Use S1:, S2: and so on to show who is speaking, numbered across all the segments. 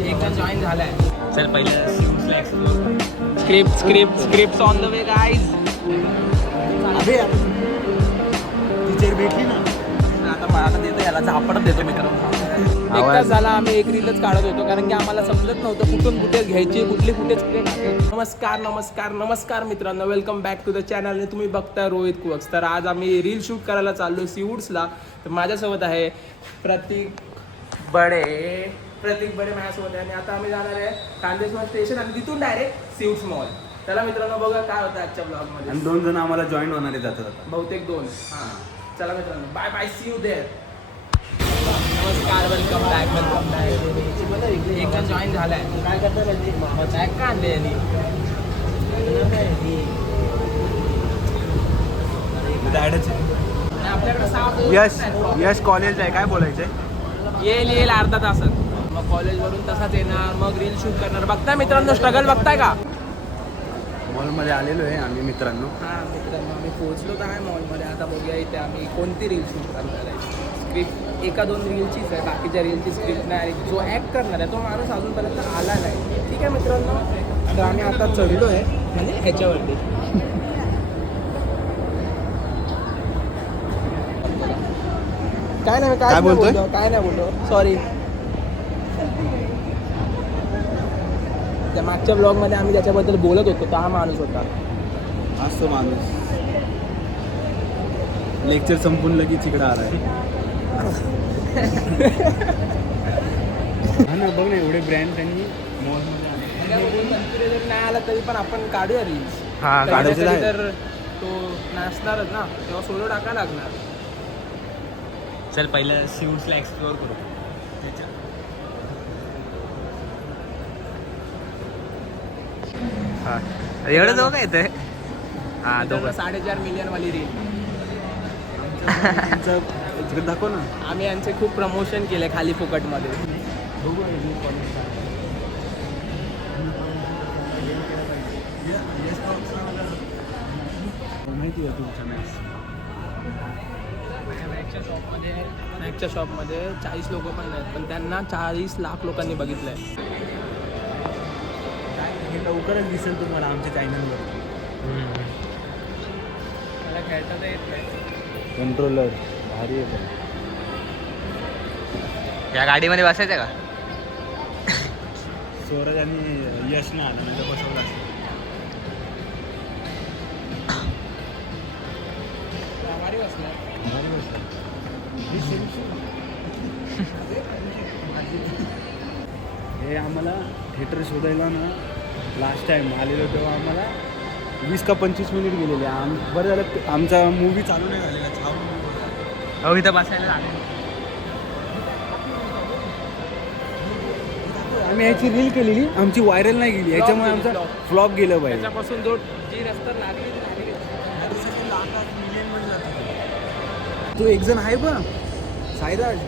S1: एक जण जॉईन झालाय.
S2: चल पहिलं.
S1: Script script script on the way guys
S3: अबे टीचर भेटली ना.
S1: आता मला आता देतो याला झापडच देतो मित्रांनो. एक तास झाला आम्ही एक रीलच काढत होतो कारण की आम्हाला समजत नव्हतं कुठून कुठे घ्यायची कुठली कुठे कुठे टाकायची नमस्कार नमस्कार नमस्कार मित्रांनो. Welcome back to the channel तुम्ही बघताय रोहित कुवक्स. तर आज आम्ही रील शूट करायला चाललो सीवूड्सला तर माझ्यासोबत आहे प्रतीक बडे. प्रतीक बडे माझ्यासोबत आहे. आणि आता आम्ही जाणार आहे कांदेश्वर स्टेशन आणि तिथून डायरेक्ट सीवूड्स मॉल त्याला मित्रांनो बघा काय होतं आजच्या ब्लॉगमध्ये
S3: आणि दोन जण आम्हाला जॉईन होणार आहे जातात आता.
S1: बहुतेक दोन. हां. चला मित्रांनो bye bye see you there नमस्कार वेलकम बॅक वेलकम बॅक एक जण जॉईन झालाय. काय करता बॅग का आणले यांनी
S3: ॲडच
S1: आणि आपल्याकडे सहा पोरं
S3: यश. यश कॉलेज आहे. काय बोलायचंय?
S1: येईल येईल अर्धा तासात. मग कॉलेजवरून तसाच येणार मग रील शूट करणार. बघताय मित्रांनो स्ट्रगल बघताय का?
S3: मॉलमध्ये आलेलो आहे आम्ही मित्रांनो.
S1: हां मित्रांनो आम्ही पोहोचलो तर आहे मॉलमध्ये आता बघूया इथे आम्ही कोणती रील शूट करणार आहे. स्क्रिप्ट एका दोन रीलचीच आहे बाकीच्या रीलची स्क्रिप्ट नाही आहे जो ॲक्ट करणार आहे तो माणूस अजूनपर्यंत आला नाही. ठीक आहे मित्रांनो? तर आम्ही आता चढलो आहे म्हणजे ह्याच्यावरती. काय नाही
S3: काय?
S1: बोलतो काय नाही बोलतो सॉरी मागच्या ब्लॉगमध्ये आम्ही त्याच्याबद्दल बोलत होतो तो हा माणूस होता.
S3: असतो माणूस. लेक्चर संपून लगेच इकडं आलाय हा ना बघ ना एवढे ब्रँड त्यांनी मॉलमध्ये
S1: नाही आला तरी पण आपण काढूया रील्स
S3: हा, काढायचं आहे.
S1: तर तो नाचणारच ना. तेव्हा सोलो टाकायला लागणार.
S2: चल पहिलं सीट्सला एक्सप्लोअर करू.
S3: एवढं जाऊ काय येतंय हा
S1: मित्रांनो, साडेचार मिलियन वाली रील
S3: दाखव ना.
S1: आम्ही यांचे खूप प्रमोशन केले खाली फुकटमध्ये.
S3: माहिती आहे तुमच्या
S1: शॉपमध्ये शॉपमध्ये चाळीस लोक पण नाहीत पण त्यांना चाळीस लाख लोकांनी बघितलंय.
S3: हे लवकरच दिसेल तुम्हाला आमच्या चॅनलवर
S1: मला खेळता तर येत नाही.
S3: कंट्रोलर भारी आहे
S2: या गाडीमध्ये बसायचं का?
S3: स्वराज आणि यश ना आलं म्हणजे बसवलं असतं
S1: भारी बसणार
S3: भारी बसलं. हे हे आम्हाला थिएटर शोधायला ना लास्ट टाइम आलेलो तेव्हा आम्हाला वीस का पंचवीस मिनिट गेलेले. आम बरं झालं आमचा मूवी चालू नाही झालेला. छाव
S2: हो इथं बसायला
S3: आम्ही याची रील केलेली. आमची व्हायरल नाही गेली. याच्यामुळे आमचा. फ्लॉप गेलं पाहिजे
S1: त्याच्यापासून जो जी रस्ता लागली ती
S3: एक जण आहे बघ साईराज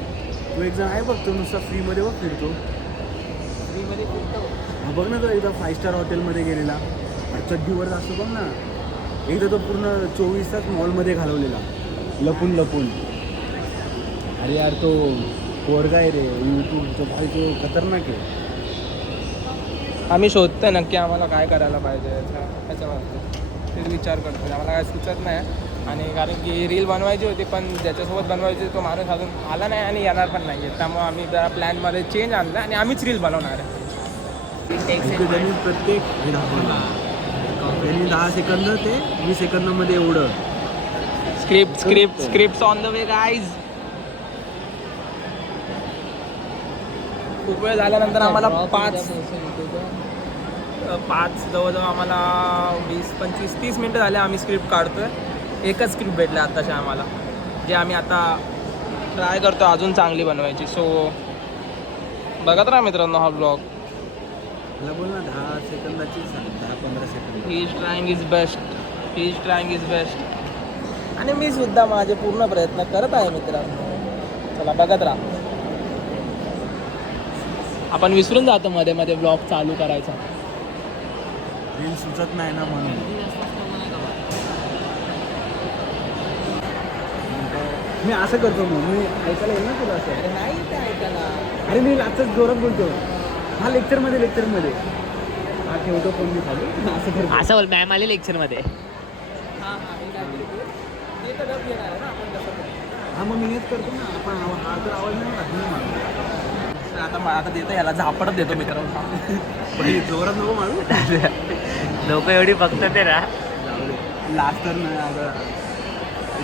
S3: तो एक जण आहे बघ. तो नुसता फ्रीमध्ये बघ फिरतो.
S1: फ्रीमध्ये फिरतो.
S3: बघ ना तो एकदा फाय स्टार हॉटेलमध्ये गेलेला. चड्डीवर असतो बघ ना एकदा तो पूर्ण चोवीस तास मॉलमध्ये घालवलेला. लपून लपून. अरे यार तो पोरगा आहे रे यूट्यूबचं भाई तो खतरनाक आहे.
S1: आम्ही शोधतोय नक्की आम्हाला काय करायला पाहिजे त्याच्यावर ते तेच विचार करतो आम्हाला काय सुचत नाही. आणि कारण की रील बनवायची होती पण ज्याच्यासोबत बनवायची तो माणूस अजून आला नाही आणि येणार पण नाही आहे त्यामुळे आम्ही जरा प्लॅनमध्ये चेंज आणला आणि आम्हीच रील बनवणार आहे.
S3: त्यांनी प्रत्येक हे दाखवलं. त्यांनी दहा सेकंद ते वीस सेकंदामध्ये एवढं.
S1: Script script script on the way guys खूप वेळ झाल्यानंतर आम्हाला पाच पाच जवळजवळ आम्हाला वीस पंचवीस तीस मिनटं झाले आम्ही स्क्रिप्ट काढतोय. एकच स्क्रिप्ट भेटले आत्ताच्या आम्हाला. जे आम्ही आता ट्राय करतो अजून चांगली बनवायची. सो बघत राहा मित्रांनो हा ब्लॉग
S3: मला बोल ना दहा सेकंदाची सांग दहा पंधरा second.
S1: He is trying is best he is trying is best आणि मी सुद्धा माझे पूर्ण प्रयत्न करत आहे मित्रांनो चला बघत राहा. आपण विसरून जातो मध्ये मध्ये ब्लॉग चालू करायचा.
S3: रील सुचत नाही ना म्हणून. मी असं करतो मग मी ऐकायला येईल ना तुला असं?
S1: अरे नाही ते ऐकायला.
S3: अरे मी आजच जोरात बोलतो. हा लेक्चरमध्ये लेक्चरमध्ये हा ठेवतो फोन मी खाली. असं करतो.
S2: असं बोल मॅम आले लेक्चरमध्ये.
S1: हा हा हे पण.
S3: हा मग मी हेच करतो ना. आपण आवा- हा तर आवाज नाही टाकणार मला
S1: आता मा- आता देतो याला झापडत देतो मित्रांनो.
S3: पण जोरात नको मारू.
S2: लोक एवढी बघतात ते ना.
S3: लास्ट तर नाही आता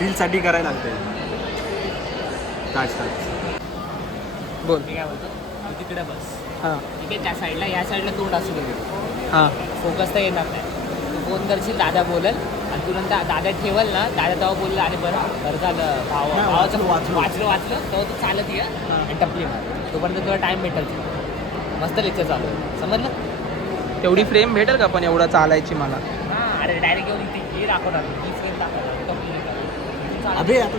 S3: रीलसाठी करायला लागतंय. स्टार्ट स्टार्ट
S1: बोल.
S2: मी काय बोलतो? तिकडे बस.
S1: हां
S2: ठीक आहे त्या साईडला या साईडला तोंड असू दे.
S1: हां.
S2: फोकस तर येणार नाही. तू फोन करशील दादा बोलल. आणि तू नंतर दादा ठेवल ना दादा तेव्हा बोलला अरे बरं बरं झालं भाव
S3: नाही,
S2: भावाचं
S3: वाचलं, वाचलं.
S2: वाचलं वाचलं तेव्हा तू चालत ये आणि टपली मार. तोपर्यंत तुला टाइम भेटेल. मस्त लेक्चर चालू आहे. समजलं?
S1: तेवढी फ्रेम भेटेल का पण एवढा चालायची मला?
S2: हां अरे डायरेक्ट येऊन इथे हे दाखवणार. ही फ्रेम दाखवणार टपली नाही करणार.
S3: अबे आता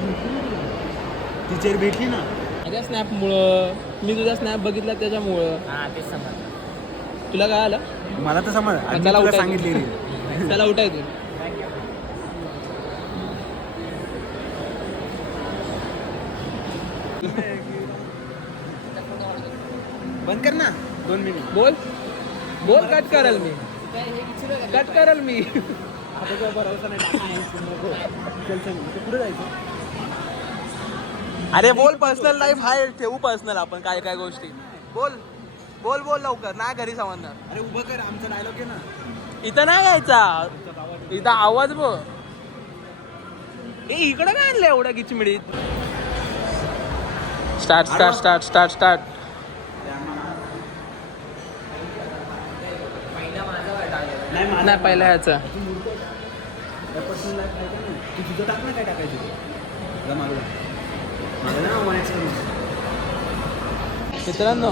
S3: टीचर भेटली ना.
S1: माझ्या स्नॅपमुळं मी तुझा स्नॅप बघितला त्याच्यामुळं.
S2: हां समजलं.
S1: तुला काय आलं?
S3: मला तर समज आधी
S1: त्याला
S3: तुला
S1: उठायचं.
S3: सांगितली रील
S1: त्याला उठायचं.
S3: बंद कर ना दोन मिनिट
S1: बोल. बोल कट करल मी. कट करल मी.
S3: आता काय भरोसा नाही. चल चल इथे पुढे जायचं?
S1: अरे बोल पर्सनल लाईफ हाय ठेवू पर्सनल आपण काय काय गोष्टी. बोल बोल बोल लवकर नाही घरी समजणार
S3: अरे उभं कर आमचा डायलॉग आहे ना.
S1: इथं नाही यायचा. इथं आवाज बघ. ए इकडं काय आणलं एवढं किचमिडीत start start start start start
S3: नाही माझा
S1: नाही पहिला ह्याचा.
S3: तुझं टाक ना काय टाकायचं?
S1: मित्रांनो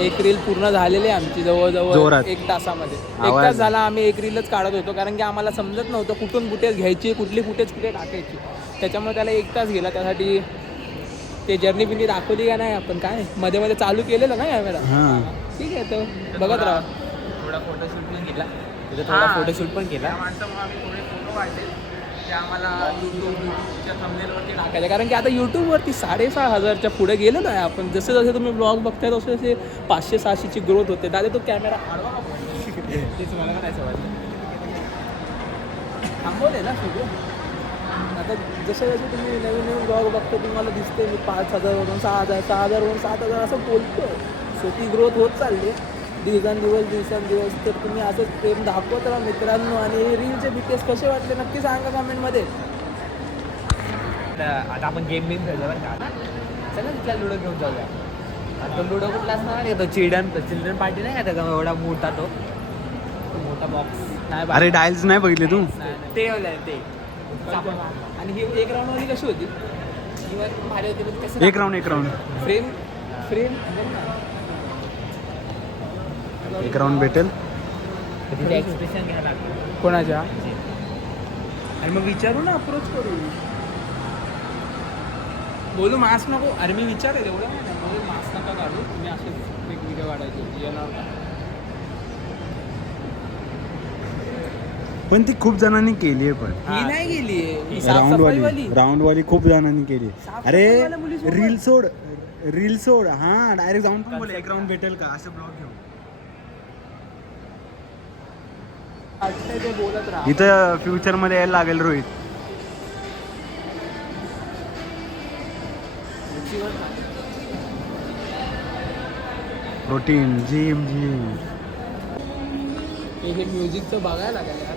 S1: एक रील पूर्ण झालेली आहे आमची जवळजवळ
S3: जोरात.
S1: एक तासामध्ये. एक
S3: आवाज.
S1: तास झाला आम्ही एक रीलच काढत होतो कारण की आम्हाला समजत नव्हतं कुठून कुठे घ्यायची कुठली फुटेज कुठे टाकायची. त्याच्यामुळे त्याला एक तास गेला त्यासाठी ते जर्नी बिर्नी दाखवली का नाही आपण काय? मध्ये मध्ये चालू केलेलं ना कॅमेरा
S3: हां.
S1: ठीक आहे तर बघत राहा.
S2: थोडा फोटोशूट पण केला. तिथे थोडा. फोटोशूट पण केला.
S1: टाकायचं. कारण की आता यूट्यूबवरती साडेसहा हजारच्या पुढे गेलेलो आहे आपण जसे जसे तुम्ही ब्लॉग बघताय तसे तसे पाचशे सहाशेची ग्रोथ होते. दादा तो कॅमेरा आडवा?
S2: तेच मला असं वाटलं
S1: थांबवले ना आता जसे जसे तुम्ही नवीन नवीन ब्लॉग बघतो तुम्हाला दिसते मी पाच हजारवरून सहा हजार सहा हजारवरून सात हजार असं बोलतो छोटी ग्रोथ होत चालली. दिवसांदिवस दिवसांदिवस. तर तुम्ही असंच प्रेम दाखवत राहा मित्रांनो आणि रीलचे बीटीएस कसे वाटले नक्की सांगा कमेंटमध्ये
S2: तर आता आपण गेम बिम खेळलो बरं का चला तिथला लुडो घेऊन जाऊया. आणि तो लुडो कुठला असणार नाही तो चिल्ड्रन चिल्ड्रन पार्टी नाही का? त्याचा एवढा मोठा तो. तो मोठा बॉक्स
S1: नाही
S3: अरे डायल्स नाही बघितले तू?
S2: ते ते.
S1: आणि ही एक राऊंडवाली कशी होती?
S2: ही भारी होती
S3: एक राऊंड एक राऊंड
S1: फ्रेम फ्रेम.
S3: एक राऊंड भेटेल
S1: कोणाच्या? आणि मग विचारू ना अप्रोच करू. बोलू मास्क नको. अरे मी विचारेल एवढं. बोलू मास्क नका काढू तुम्ही एक व्हिडिओ काढायचे येणार
S3: पण ती खूप जणांनी केली आहे पण.
S1: ही नाही गेली ही
S3: राऊंड वाली राऊंड वाली. खूप जणांनी केली अरे. रील सोड. रील सोड. हा डायरेक्ट जाऊन पण बोल. एक राऊंड भेटेल का? असं ब्लॉग घेऊन
S1: वाटतंय ते बोलत राहा
S3: इथं फ्युचरमध्ये यायला लागेल रोहित. प्रोटीन जिम जिम
S1: हे हे म्युझिकचं बघायला लागेल यार.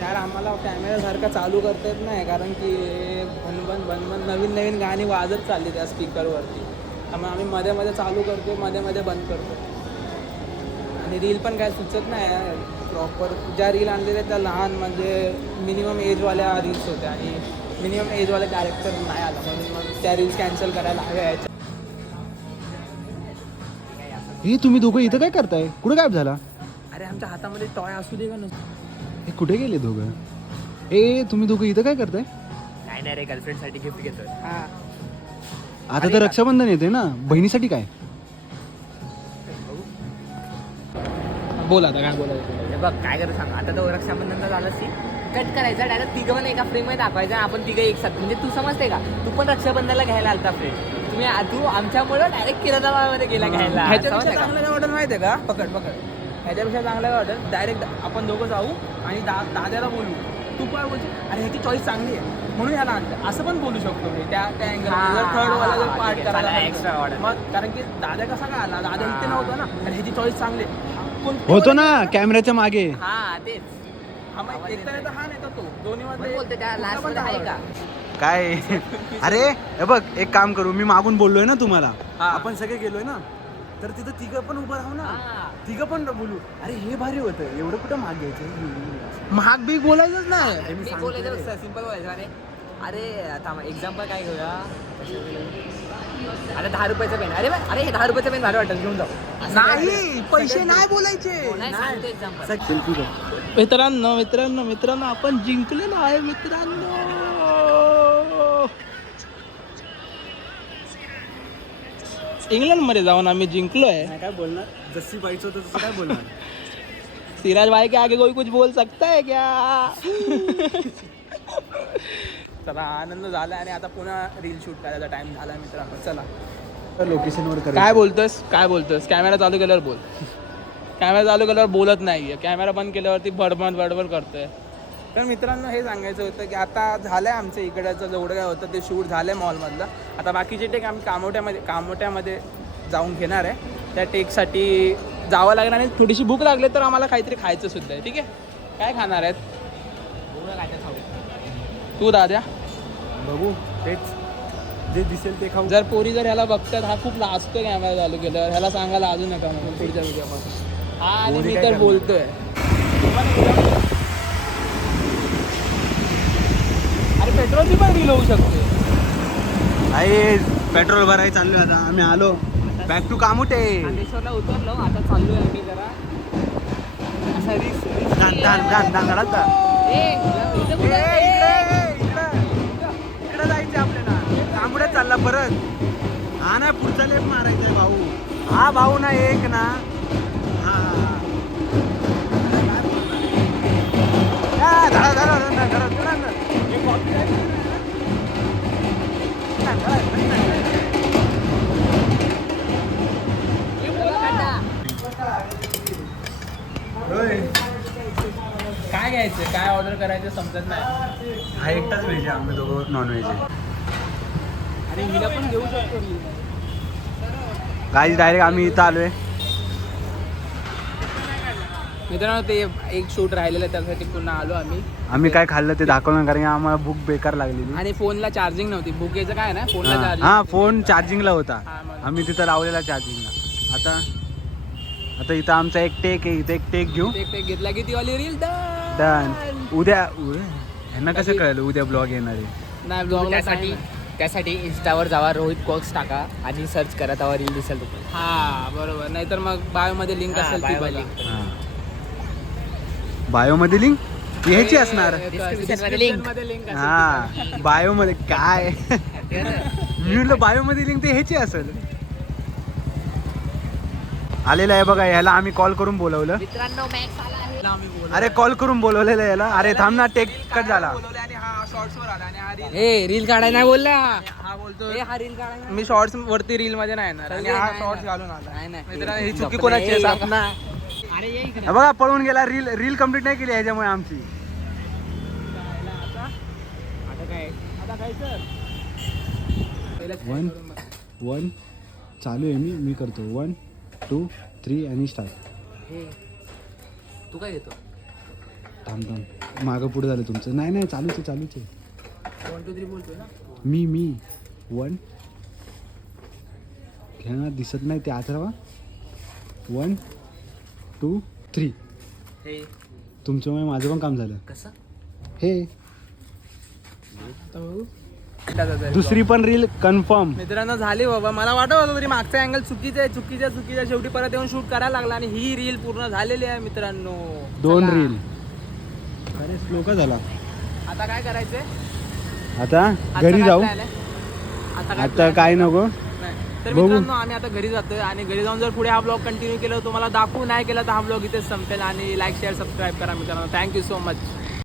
S1: यार आम्हाला कॅमेरासारखा चालू करता येत नाही कारण की भनभन भनभन नवीन नवीन गाणी वाजत चालली त्या स्पीकरवरती त्यामुळे आम्ही मध्ये मध्ये चालू करतो मध्ये मध्ये बंद करतो आणि रील पण काय सुचत नाही प्रॉपर ज्या रील आणलेल्या त्या लहान म्हणजे मिनिमम एजवाल्या रील्स होत्या आणि मिनिमम एजवाले कॅरेक्टर नाही आला. म्हणून मग त्या रील्स कॅन्सल करायला हव्या याच्या
S3: हे तुम्ही दोघं इथं काय करताय? कुठे गायब झाला?
S1: अरे आमच्या हातामध्ये टॉय असू दे का नसतो?
S3: हे कुठे गेले दोघं? ए तुम्ही दोघं इथं काय करताय?
S2: नाही नाही रे गर्लफ्रेंडसाठी गिफ्ट घेतोय.
S1: हां.
S3: आता तर रक्षाबंधन येते ना. बहिणीसाठी काय?
S1: बोल आता काय बोलायचं?
S2: हे बघ काय करू सांग? आता तो रक्षाबंधनचा झाला सी कट करायचा डायरेक्ट तिघं पण एका फ्रेममध्ये दाखवायचं आणि आपण तिघं एक साथ. म्हणजे तू समजते का? तू पण रक्षाबंधनला घ्यायला आलता फ्रेंड तुम्ही तू आमच्यामुळे डायरेक्ट किराणा गेला घ्यायला.
S1: ह्याच्यापेक्षा चांगलं काय वाटेल माहिती आहे का? पकड पकड. ह्याच्यापेक्षा चांगलं काय वाटेल डायरेक्ट आपण दोघं जाऊ आणि दा दाद्याला बोलू. तू काय बोलतो अरे ह्याची चॉईस चांगली आहे. म्हणून ह्याला आणलं. असं पण बोलू शकतो मी. त्या त्या अँगल जर थर्ड वाला जर पार्ट करायला
S2: order.
S1: मग कारण की दादा कसा काय आला? दादा इथे नव्हता ना. अरे ह्याची चॉईस चांगली
S3: होतो ना कॅमेऱ्याच्या मागे.
S2: हा तेच.
S1: हा मग हा नाही तर तो. दोन्ही
S2: पण
S1: मध्ये
S2: बोलते त्या
S1: कुठला
S2: लास्ट
S1: पण
S2: मध्ये आहे
S1: चांगला
S2: का?
S3: काय? अरे हे बघ एक काम करू. मी मागून बोललोय ना तुम्हाला.
S1: हा.
S3: आपण सगळे गेलोय ना. तर तिथं तिघं पण उभं राहू ना. तिघं पण बोलू. अरे हे भारी होतं. एवढं कुठं माग घ्यायचं
S1: महाग बीग बोलायचंच नाही.
S2: मी बोलायचं सिंपल बोलायचं. अरे अरे थांब एक्झाम्पल काय घेऊया? अरे दहा रुपयाचं पेन अरे बा- अरे हे दहा रुपयाचं पेन भारी वाटेल घेऊन जाऊ.
S1: नाही पैसे नाही बोलायचे.
S2: हो,
S1: मित्रांनो मित्रांनो मित्रांनो आपण जिंकलेलो आहे मित्रांनो. इंग्लंडमध्ये जाऊन आम्ही जिंकलोय.
S3: काय बोलणार? जशी पाहिजे होतं तसं काय बोलणार?
S1: सिराज भाई के आगे कोई कुछ बोल सकता है क्या? चला आनंद झाला आणि आता पुन्हा रील शूट करायचा टाइम झाला मित्रांनो चला.
S3: लोकेशनवर कर
S1: काय बोलतोस? काय बोलतोस? कॅमेरा चालू केल्यावर बोल. कॅमेरा चालू केल्यावर बोलत नाहीये. कॅमेरा बंद केल्यावरती बडबड बडबड करतोय. तर मित्रांनो हे सांगायचं होतं की आता झालंय आमचं इकडचं जेवढं काय होतं ते शूट झालंय मॉलमधलं आता बाकीचे टेक आम्ही कामोट्यामध्ये कामोट्यामध्ये जाऊन घेणार आहे. त्या टेकसाठी जावं लागणार आणि थोडीशी भूक लागली तर आम्हाला काहीतरी खायचं सुद्धा आहे. ठीक आहे? काय खाणार आहेत? तू दाद्या?
S3: बघू तेच. जे दिसेल ते खाऊ.
S1: जर पोरी जर ह्याला बघतात हा खूप लाजतो कॅमेरा चालू केल्यावर ह्याला सांगायला अजून नका म्हणून पुढच्या व्हिडिओपासून हा आणि मी तर? बोलतोय. अरे पेट्रोलची पण रील होऊ शकते.
S3: आहे पेट्रोल भरायला चाललोय आता. आम्ही आलो. बॅक टू कामुटे
S2: खांदेश्वरला उतरलो आता चाललोय आम्ही जरा असा रिक्स
S3: धान धान धान धान घरात जा.
S2: रिक्स
S3: ए. इकडे जायचं आपल्याला कामुड्यात चालला परत हा ना पुढचा लेप मारायचा आहे भाऊ हा भाऊ ना एक ना हा हा, धरा, धरा, धरा. एक copy आहे. धरा, धरा, धरा. होय.
S1: काय घ्यायचं? काय ऑर्डर करायचं समजत नाही.
S3: हा एकटाच व्हेज आहे आम्ही दोघं नॉन व्हेज आहे.
S1: आणि हिला पण घेऊ शकतो reel.
S3: काही डायरेक्ट आम्ही इथं आलोय.
S1: मित्रांनो ते एक शूट राहिलेलं त्यासाठी पुन्हा आलो आम्ही.
S3: आम्ही काय खाल्लं ते दाखवलं कारण आम्हाला भूक बेकार लागलेली.
S1: आणि फोनला चार्जिंग नव्हती. बुकेचं काय ना? फोनला
S3: हा
S1: चार्जिंग
S3: हा, फोन चार्जिंगला होता. आम्ही तिथं लावलेला चार्जिंगला आता आता इथं आमचा एक टेक आहे इथं एक टेक घेऊ.
S1: टेक टेक घेतला की ती वाली रील
S3: डन उद्या उद्या- ह्यांना कसं कळलं उद्या ब्लॉग येणार आहे?
S1: नाही ब्लॉगला
S2: त्यासाठी त्यासाठी इंस्टावर जावा रोहित कॉक्स टाका आणि सर्च करा तेव्हा रील दिसेल तुम्हाला.
S1: हा बरोबर. नाहीतर मग बायो मध्ये लिंक असेल ती बघा.
S2: link.
S3: हा. बायो मध्ये लिंक ह्याची असणार. हा. बायो मध्ये काय? मी म्हटलं बायो मध्ये लिंक ते ह्याची असेल. आलेलं आहे बघा ह्याला आम्ही कॉल करून बोलवलं.
S2: मित्रांनो मॅक्स आला आहे.
S1: आम्ही बोलू.
S3: अरे कॉल करून बोलवलेलं याला. अरे थांब ना टेक कट झाला.
S1: बोलवलं आणि हा रील
S2: ए रील काढायला नाही बोलला?
S1: हा बोलतो
S2: ए हा रील काढायला
S1: मी शॉर्ट्स वरती रील मध्ये नाही येणार आणि
S2: नाही,
S1: हा शॉर्ट्स
S2: नाही.
S1: घालून आला
S2: नाही नाही.
S1: मित्रांनो, ही
S2: ए,
S1: चुकी कोणाची आहे
S3: हे बघा पळून गेला. रील रील कंप्लीट नाही केली ह्याच्यामुळे आमची.
S2: आता काय?
S1: आता काय सर
S3: वन वन चालू आहे मी मी करतो. वन टू थ्री आणि स्टार्ट.
S2: हे तू काय घेतो?
S3: थांब थांब. मागं पुढे झालं तुमचं. नाही नाही चालूच आहे चालूच आहे.
S1: वन टू थ्री बोलतोय ना?
S3: मी मी. वन ह्यांना दिसत नाही ते आत राहा. वन टू थ्री
S2: हे.
S3: तुमच्यामुळे माझं पण काम झालं.
S2: कसं?
S3: हे.
S1: आता बघू.
S3: दुसरी पण रील कन्फर्म
S1: मित्रांनो झाली बाबा. मला वाटत होतं तरी मागचा अँगल चुकीचा आहे चुकीच्या चुकीच्या. शेवटी परत येऊन शूट करायला लागला आणि ही रील पूर्ण झालेली आहे मित्रांनो.
S3: दोन. रील अरे स्लो का झाला?
S1: आता काय करायचंय?
S3: आता
S1: आता
S3: घरी
S1: काय
S3: जाऊ?
S1: आता काय
S3: नको?
S1: नाही. तर. मित्रांनो आम्ही आता घरी जातोय आणि घरी जाऊन जर पुढे हा ब्लॉग कंटिन्यू केला तुम्हाला दाखवू नाही केला तर हा ब्लॉग इथेच संपेल. आणि लाईक शेअर सबस्क्राईब करा मित्रांनो. Thank you so much